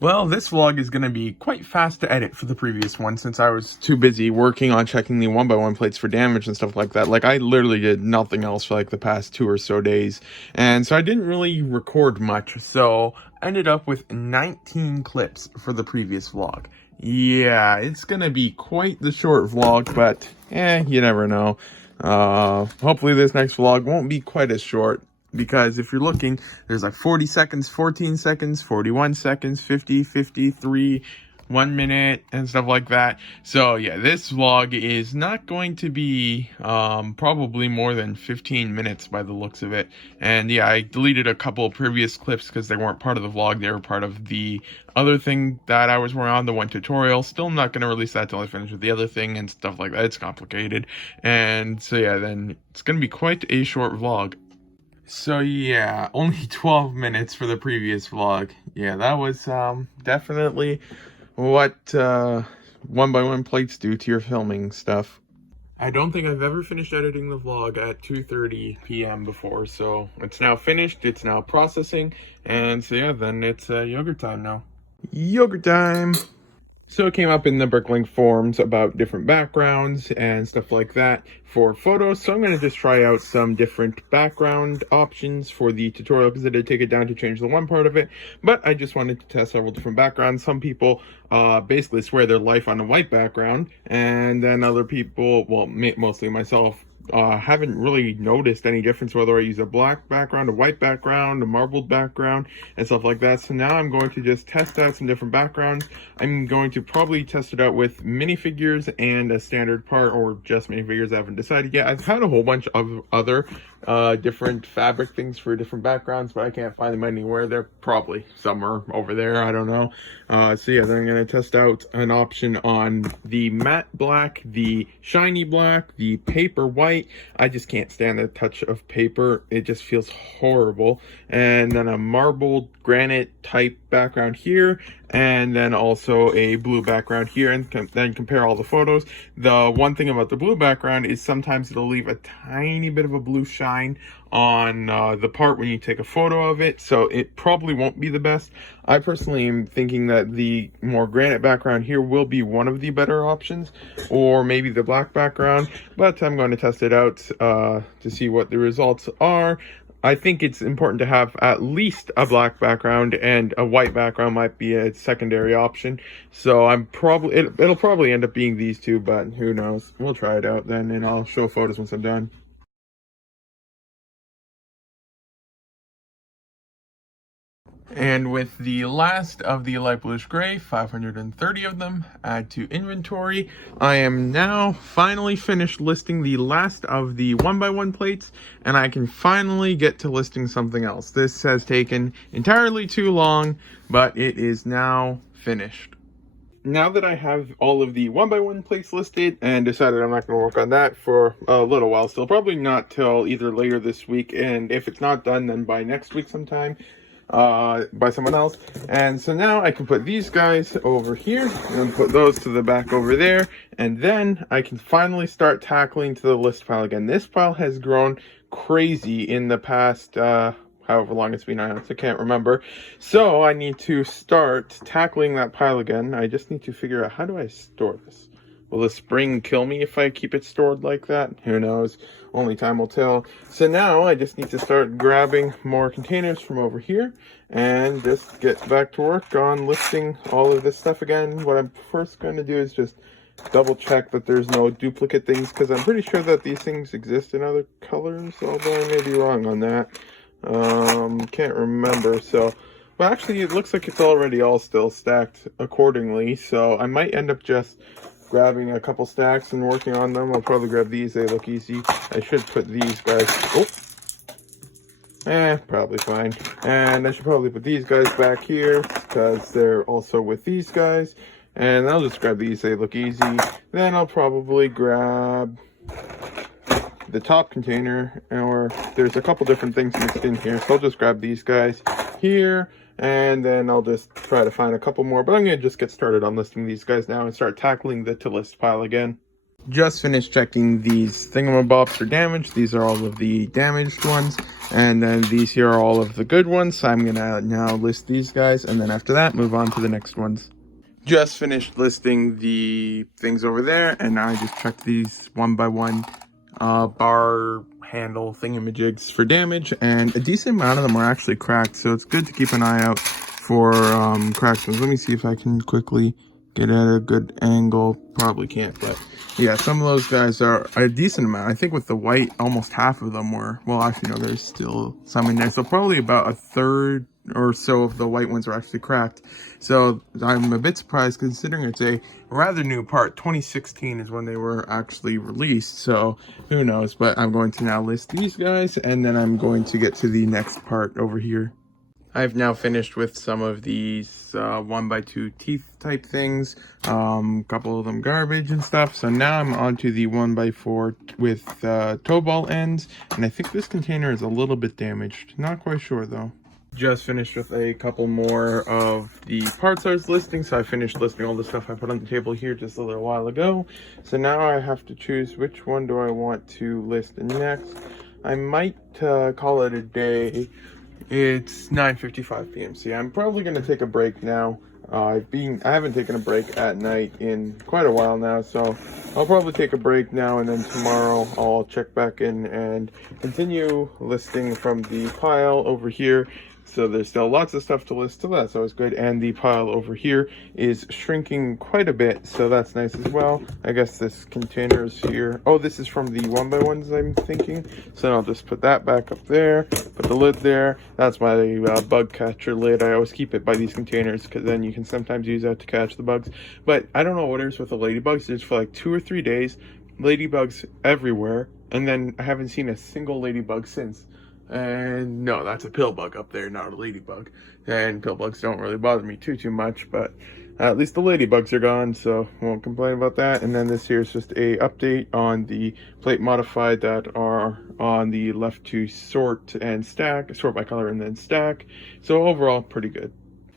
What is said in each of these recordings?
Well, this vlog is going to be quite fast to edit for the previous one since I was too busy working on checking the 1x1 plates for damage and stuff like that. Like, I literally did nothing else for like the past 2 or so days. And so I didn't really record much. So I ended up with 19 clips for the previous vlog. Yeah, it's going to be quite the short vlog, but you never know. Hopefully this next vlog won't be quite as short. Because if you're looking, there's like 40 seconds, 14 seconds, 41 seconds, 50, 53, 1 minute, and stuff like that. So yeah, this vlog is not going to be probably more than 15 minutes by the looks of it. And yeah, I deleted a couple of previous clips because they weren't part of the vlog. They were part of the other thing that I was working on, the one tutorial. Still, I'm not going to release that till I finish with the other thing and stuff like that. It's complicated. And so yeah, then it's going to be quite a short vlog. So yeah, only 12 minutes for the previous vlog. Yeah, that was definitely what 1x1 plates do to your filming stuff. I don't think I've ever finished editing the vlog at 2:30 p.m. before, so it's now finished, it's now processing, and so yeah, then it's yogurt time now. Yogurt time! So it came up in the Bricklink forums about different backgrounds and stuff like that for photos. So I'm going to just try out some different background options for the tutorial because I did take it down to change the one part of it. But I just wanted to test several different backgrounds. Some people basically swear their life on a white background. And then other people, well, mostly myself, haven't really noticed any difference whether I use a black background, a white background, a marbled background, and stuff like that. So now I'm going to just test out some different backgrounds. I'm going to probably test it out with minifigures and a standard part, or just minifigures. I haven't decided yet. I've had a whole bunch of other different fabric things for different backgrounds, but I can't find them anywhere. They're probably somewhere over there. I don't know. So yeah, then I'm going to test out an option on the matte black, the shiny black, the paper white. I just can't stand the touch of paper. It just feels horrible. And then a marbled granite type background here, and then also a blue background here, and then compare all the photos. The one thing about the blue background is sometimes it'll leave a tiny bit of a blue shine on the part when you take a photo of it, so it probably won't be the best. I personally am thinking that the more granite background here will be one of the better options, or maybe the black background, but I'm going to test it out to see what the results are. I think it's important to have at least a black background, and a white background might be a secondary option. So it'll probably end up being these two, but who knows? We'll try it out then, and I'll show photos once I'm done. And with the last of the light bluish gray, 530 of them, add to inventory. I am now finally finished listing the last of the 1x1 plates, and I can finally get to listing something else. This has taken entirely too long, but it is now finished. Now that I have all of the 1x1 plates listed and decided I'm not going to work on that for a little while still, probably not till either later this week, and if it's not done, then by next week sometime. By someone else. And so now I can put these guys over here and put those to the back over there, and then I can finally start tackling to the list pile again. This pile has grown crazy in the past however long it's been on, I can't remember. So I need to start tackling that pile again. I just need to figure out, how do I store this? Will the spring kill me if I keep it stored like that? Who knows? Only time will tell. So now I just need to start grabbing more containers from over here and just get back to work on listing all of this stuff again. What I'm first going to do is just double check that there's no duplicate things, because I'm pretty sure that these things exist in other colors, although I may be wrong on that. Can't remember. So, well, actually it looks like it's already all still stacked accordingly, so I might end up just grabbing a couple stacks and working on them. I'll probably grab these, they look easy. I should put these guys, probably fine. And I should probably put these guys back here because they're also with these guys. And I'll just grab these, they look easy. Then I'll probably grab the top container, or there's a couple different things mixed in here, so I'll just grab these guys here, and then I'll just try to find a couple more, but I'm going to just get started on listing these guys now and start tackling the to list pile again. Just finished checking these thingamabobs for damage. These are all of the damaged ones, and then these here are all of the good ones. So I'm gonna now list these guys, and then after that move on to the next ones. Just finished listing the things over there, and I just checked these one by one. Bar handle thingamajigs for damage, and a decent amount of them are actually cracked, so it's good to keep an eye out for cracked ones. Let me see if I can quickly get at a good angle. Probably can't, but yeah, some of those guys are a decent amount. I think with the white, almost half of them were, well, actually no, there's still some in there, so probably about a third or so of the white ones are actually cracked. So I'm a bit surprised considering it's a rather new part. 2016 is when they were actually released, so who knows. But I'm going to now list these guys, and then I'm going to get to the next part over here. I've now finished with some of these 1x2 teeth type things, a couple of them garbage and stuff. So now I'm on to the 1x4 with toe ball ends, and I think this container is a little bit damaged. Not quite sure though. Just finished with a couple more of the parts I was listing. So I finished listing all the stuff I put on the table here just a little while ago. So now I have to choose which one do I want to list next. I might call it a day. It's 9:55 p.m. See, I'm probably going to take a break now. I haven't taken a break at night in quite a while now, so I'll probably take a break now, and then tomorrow I'll check back in and continue listing from the pile over here. So there's still lots of stuff to list, so that's always good. And the pile over here is shrinking quite a bit, so that's nice as well. I guess this container is here. Oh, this is from the 1x1s, I'm thinking. So I'll just put that back up there, put the lid there. That's my bug catcher lid. I always keep it by these containers because then you can sometimes use that to catch the bugs. But I don't know what it is with the ladybugs. There's for like 2 or 3 days, ladybugs everywhere. And then I haven't seen a single ladybug since. And no, that's a pill bug up there, not a ladybug. And pill bugs don't really bother me too much, but at least the ladybugs are gone, so won't complain about that. And then this here is just a update on the plate modified that are on the left to sort and stack, sort by color and then stack. So overall, pretty good.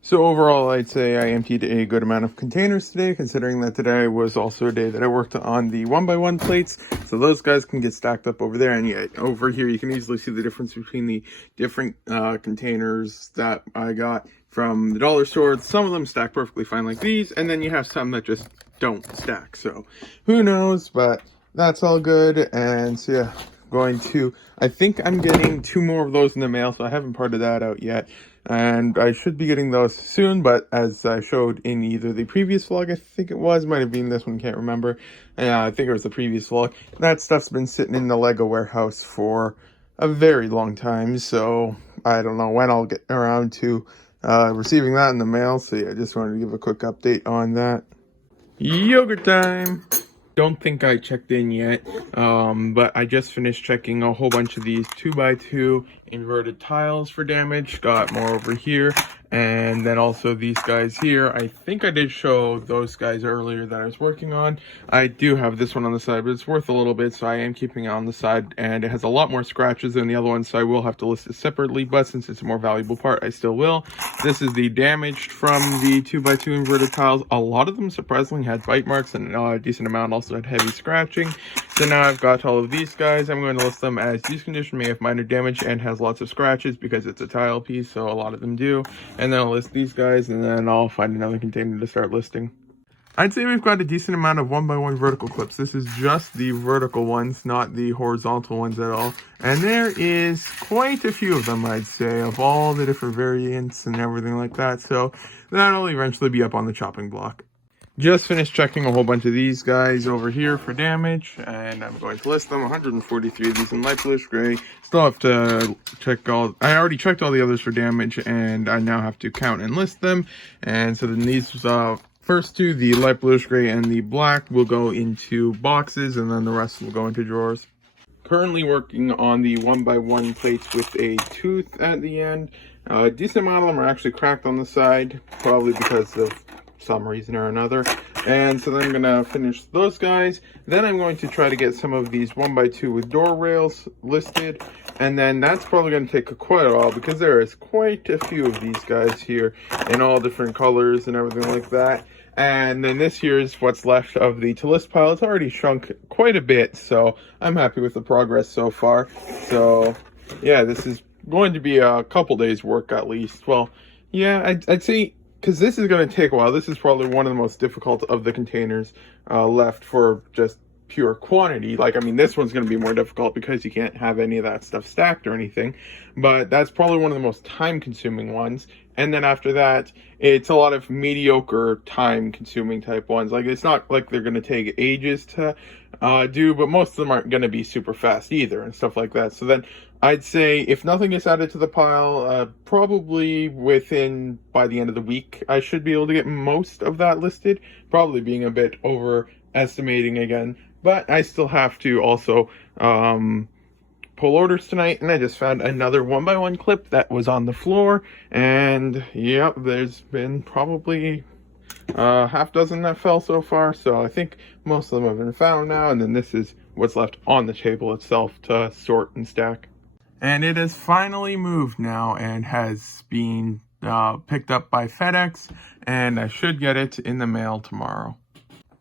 So overall, I'd say I emptied a good amount of containers today, considering that today was also a day that I worked on the 1x1 plates. So those guys can get stacked up over there. And yet over here, you can easily see the difference between the different containers that I got from the dollar store. Some of them stack perfectly fine like these, and then you have some that just don't stack. So who knows, but that's all good. And so yeah, I think I'm getting 2 more of those in the mail, so I haven't parted that out yet. And I should be getting those soon, but as I showed in either the previous vlog, I think it was, might have been this one, can't remember. I think it was the previous vlog. That stuff's been sitting in the Lego warehouse for a very long time, so I don't know when I'll get around to receiving that in the mail. So yeah, I just wanted to give a quick update on that. Yogurt time! Don't think I checked in yet, but I just finished checking a whole bunch of these 2x2 inverted tiles for damage. Got more over here, and then also these guys here. I think I did show those guys earlier that I was working on. I do have this one on the side, but it's worth a little bit, so I am keeping it on the side, and it has a lot more scratches than the other one, so I will have to list it separately, but since it's a more valuable part, I still will. This is the damaged from the 2x2 inverted tiles. A lot of them surprisingly had bite marks, and a decent amount also had heavy scratching. So now I've got all of these guys. I'm going to list them as use condition, may have minor damage, and has lots of scratches because it's a tile piece, so a lot of them do. And then I'll list these guys, and then I'll find another container to start listing. I'd say we've got a decent amount of 1x1 vertical clips. This is just the vertical ones, not the horizontal ones at all. And there is quite a few of them, I'd say, of all the different variants and everything like that. So that'll eventually be up on the chopping block. Just finished checking a whole bunch of these guys over here for damage, and I'm going to list them. 143 of these in light bluish gray. Still have to check I already checked all the others for damage, and I now have to count and list them. And so then these first 2, the light bluish gray and the black, will go into boxes, and then the rest will go into drawers. Currently working on the 1x1 plates with a tooth at the end. A decent amount of them are actually cracked on the side, probably because of some reason or another. And so then I'm gonna finish those guys. Then I'm going to try to get some of these 1x2 with door rails listed, and then that's probably going to take quite a while because there is quite a few of these guys here in all different colors and everything like that. And then this here's what's left of the to list pile. It's already shrunk quite a bit, so I'm happy with the progress so far. So yeah, this is going to be a couple days work at least. Well, yeah, I'd say, because this is going to take a while. This is probably one of the most difficult of the containers left for just pure quantity. Like, I mean, this one's going to be more difficult because you can't have any of that stuff stacked or anything, but that's probably one of the most time consuming ones. And then after that, it's a lot of mediocre time consuming type ones. Like, it's not like they're going to take ages to do, but most of them aren't going to be super fast either and stuff like that. So then I'd say if nothing gets added to the pile, probably by the end of the week, I should be able to get most of that listed, probably being a bit overestimating again. But I still have to also pull orders tonight, and I just found another 1x1 clip that was on the floor, and yep, there's been probably half dozen that fell so far, so I think most of them have been found now, and then this is what's left on the table itself to sort and stack. And it has finally moved now and has been picked up by FedEx, and I should get it in the mail tomorrow.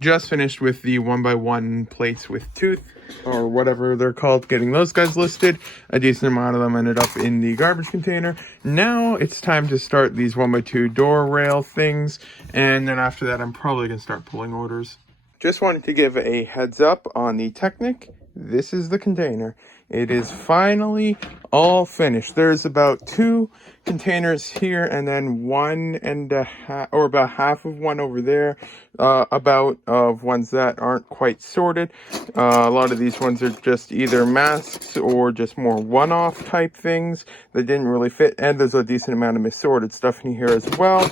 Just finished with the 1x1 plates with tooth, or whatever they're called, getting those guys listed. A decent amount of them ended up in the garbage container. Now it's time to start these 1x2 door rail things, and then after that I'm probably going to start pulling orders. Just wanted to give a heads up on the Technic. This is the container. It is finally all finished. There's about 2 containers here, and then 1.5, or about half of one over there, of ones that aren't quite sorted. A lot of these ones are just either masks or just more one-off type things that didn't really fit, and there's a decent amount of missorted stuff in here as well.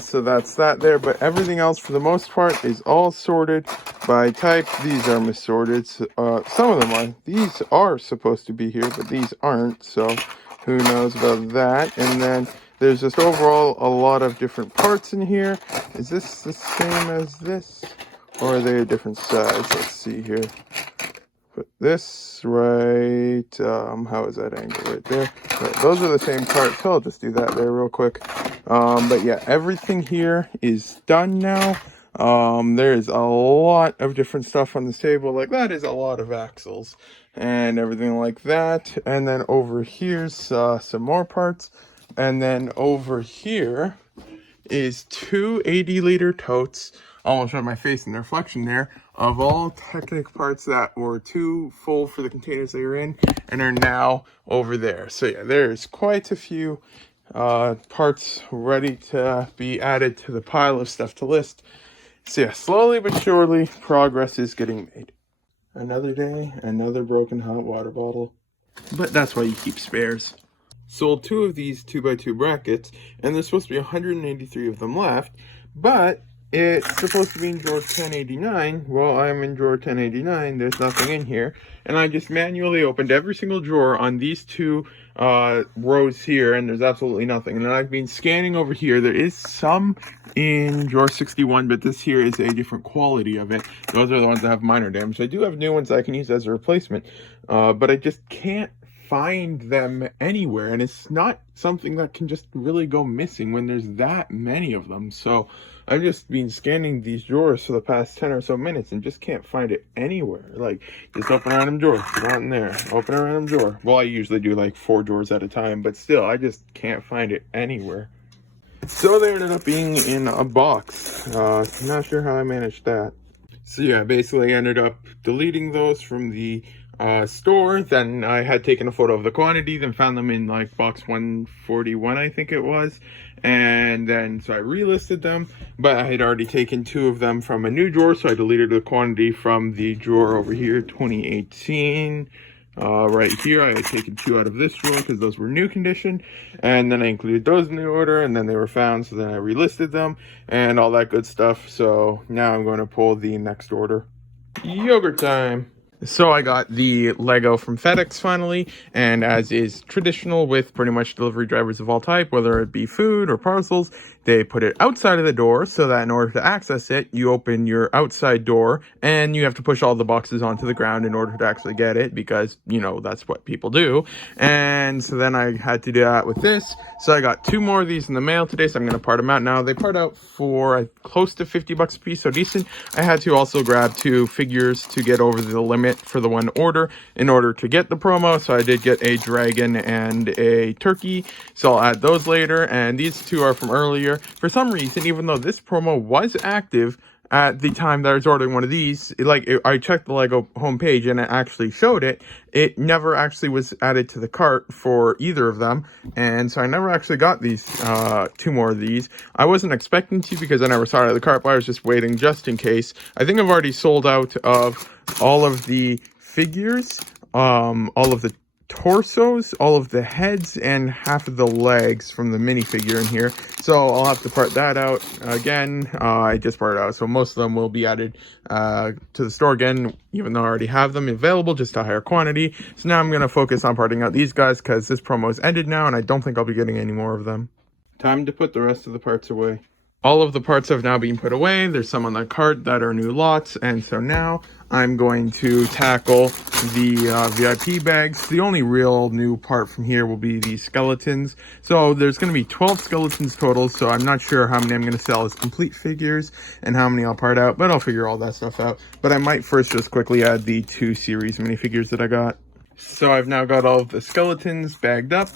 So that's that there, but everything else for the most part is all sorted by type. These are missorted. Some of them are. These are supposed to be here, but these aren't, so who knows about that. And then there's just overall a lot of different parts in here. Is this the same as this, or are they a different size? Let's see here. Put this right, how is that angle right there? Right, those are the same parts, so I'll just do that there real quick. But yeah, everything here is done now. There is a lot of different stuff on this table. Like, that is a lot of axles and everything like that. And then over here's some more parts. And then over here is 2 80-liter totes. Almost showed my face in the reflection there, of all Technic parts that were too full for the containers they were in and are now over there. So yeah, there's quite a few parts ready to be added to the pile of stuff to list. So yeah, slowly but surely, progress is getting made. Another day, another broken hot water bottle. But that's why you keep spares. Sold 2 of these 2x2 brackets, and there's supposed to be 183 of them left, but it's supposed to be in drawer 1089. Well, I'm in drawer 1089, there's nothing in here, and I just manually opened every single drawer on these 2 rows here, and there's absolutely nothing. And then I've been scanning over here. There is some in drawer 61, but this here is a different quality of it. Those are the ones that have minor damage. I do have new ones that I can use as a replacement, but I just can't find them anywhere, and it's not something that can just really go missing when there's that many of them. So I've just been scanning these drawers for the past 10 or so minutes and just can't find it anywhere. Like, just open a random drawer, not in there, open a random drawer. Well, I usually do like 4 drawers at a time, but still, I just can't find it anywhere. So they ended up being in a box. Not sure how I managed that. So yeah, basically I ended up deleting those from the store. Then I had taken a photo of the quantity, then found them in like box 141, I think it was. And then so I relisted them, but I had already taken 2 of them from a new drawer, so I deleted the quantity from the drawer over here, 2018. Right here, I had taken 2 out of this drawer because those were new condition, and then I included those in the order, and then they were found, so then I relisted them and all that good stuff. So now I'm going to pull the next order. Yogurt time. So I got the Lego from FedEx finally, and as is traditional with pretty much delivery drivers of all type, whether it be food or parcels, they put it outside of the door so that in order to access it, you open your outside door and you have to push all the boxes onto the ground in order to actually get it because, you know, that's what people do. And so then I had to do that with this. So I got 2 more of these in the mail today, so I'm going to part them out now. They part out for close to $50 a piece, so decent. I had to also grab 2 figures to get over the limit for the one order in order to get the promo. So I did get a dragon and a turkey, so I'll add those later. And these 2 are from earlier. For some reason, even though this promo was active at the time that I was ordering one of these, I checked the Lego homepage and it actually showed it. It never actually was added to the cart for either of them, and so I never actually got these 2 more of these. I wasn't expecting to because I never saw it at the cart, but I was just waiting just in case. I think I've already sold out of all of the figures, all of the torsos, all of the heads, and half of the legs from the minifigure in here. So I'll have to part that out again. I just parted out, so most of them will be added to the store again, even though I already have them available, just a higher quantity. So now I'm going to focus on parting out these guys because this promo is ended now, and I don't think I'll be getting any more of them. Time to put the rest of the parts away. All of the parts have now been put away. There's some on the cart that are new lots, and so now I'm going to tackle the VIP bags. The only real new part from here will be the skeletons. So there's going to be 12 skeletons total, so I'm not sure how many I'm going to sell as complete figures and how many I'll part out, but I'll figure all that stuff out. But I might first just quickly add the 2 series minifigures that I got. So I've now got all of the skeletons bagged up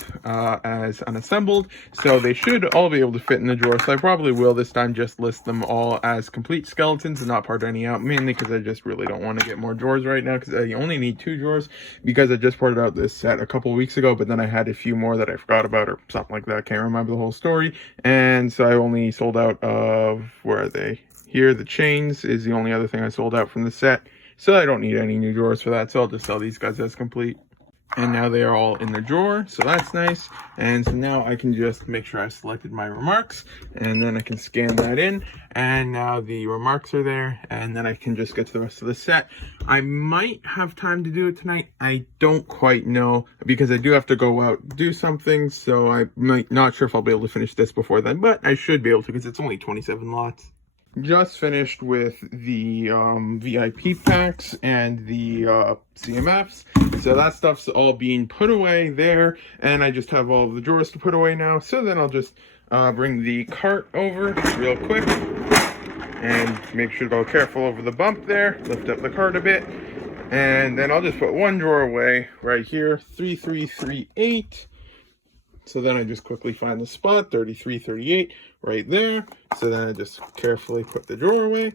as unassembled, so they should all be able to fit in the drawer. So I probably will this time just list them all as complete skeletons and not part any out, mainly because I just really don't want to get more drawers right now because I only need 2 drawers because I just parted out this set a couple weeks ago, but then I had a few more that I forgot about or something like that. I can't remember the whole story, and so I only sold out of, where are they? Here, the chains is the only other thing I sold out from the set. So I don't need any new drawers for that, so I'll just sell these guys as complete. And now they are all in the drawer, so that's nice. And so now I can just make sure I selected my remarks, and then I can scan that in, and now the remarks are there, and then I can just get to the rest of the set. I might have time to do it tonight. I don't quite know, because I do have to go out and do something, so I'm not sure if I'll be able to finish this before then, but I should be able to, because it's only 27 lots. Just finished with the VIP packs and the CMFs, so that stuff's all being put away there, and I just have all of the drawers to put away now. So then I'll just bring the cart over real quick and make sure to go careful over the bump there, lift up the cart a bit, and then I'll just put 1 drawer away right here, 3338. So then I just quickly find the spot, 3338, right there. So then I just carefully put the drawer away,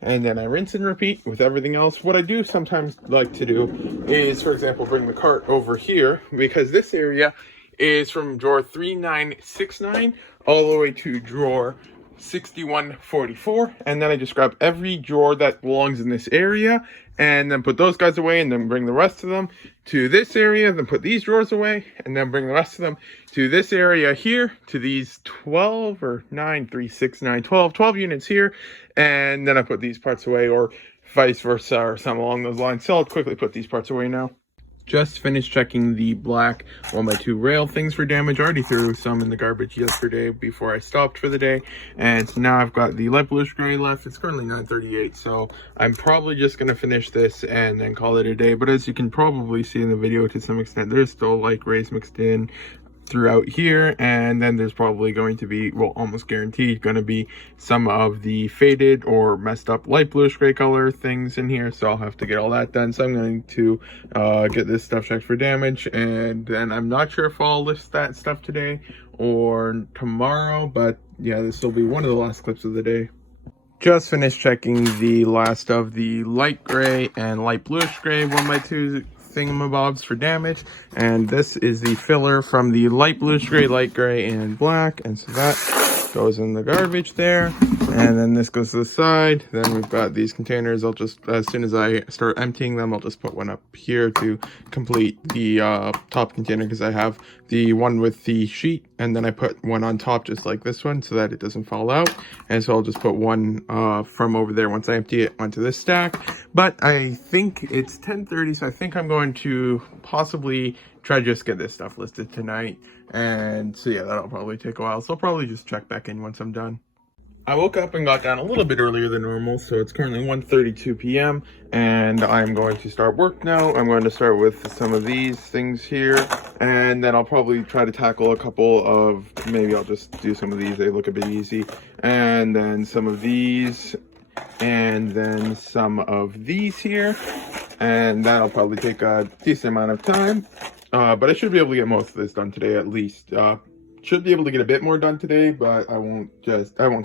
and then I rinse and repeat with everything else. What I do sometimes like to do is, for example, bring the cart over here, because this area is from drawer 3969 all the way to drawer 6144, and then I just grab every drawer that belongs in this area and then put those guys away, and then bring the rest of them to this area, then put these drawers away, and then bring the rest of them to this area here, to these 12 or 9, 3, 6, 9, 12 units here, and then I put these parts away, or vice versa, or something along those lines. So I'll quickly put these parts away now. Just finished checking the black 1x2 rail things for damage. I already threw some in the garbage yesterday before I stopped for the day. And so now I've got the light bluish gray left. It's currently 9:38, so I'm probably just going to finish this and then call it a day. But as you can probably see in the video to some extent, there's still light grays mixed in throughout here, and then there's probably going to be, well, almost guaranteed going to be some of the faded or messed up light bluish gray color things in here, so I'll have to get all that done. So I'm going to get this stuff checked for damage, and then I'm not sure if I'll list that stuff today or tomorrow, but yeah, this will be one of the last clips of the day. Just finished checking the last of the light gray and light bluish gray 1x2 thingamabobs for damage, and this is the filler from the light bluish gray, light gray, and black, and so that goes in the garbage there, and then this goes to the side. Then we've got these containers. I'll just, as soon as I start emptying them, I'll just put one up here to complete the top container, because I have the one with the sheet, and then I put one on top just like this one so that it doesn't fall out. And so I'll just put one from over there once I empty it onto this stack. But I think it's 10:30, so I think I'm going to possibly try to just get this stuff listed tonight. And so yeah, that'll probably take a while, so I'll probably just check back in once I'm done. I woke up and got down a little bit earlier than normal, so it's currently 1:32 p.m. and I'm going to start work now. I'm going to start with some of these things here, and then I'll probably try to tackle a couple of, maybe I'll just do some of these, they look a bit easy, and then some of these, and then some of these here, and that'll probably take a decent amount of time, but I should be able to get most of this done today at least. Should be able to get a bit more done today, but I won't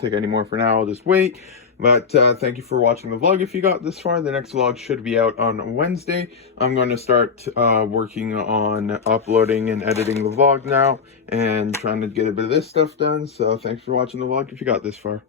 take any more for now. I'll just wait. But thank you for watching the vlog if you got this far. The next vlog should be out on Wednesday. I'm going to start working on uploading and editing the vlog now and trying to get a bit of this stuff done. So thanks for watching the vlog if you got this far.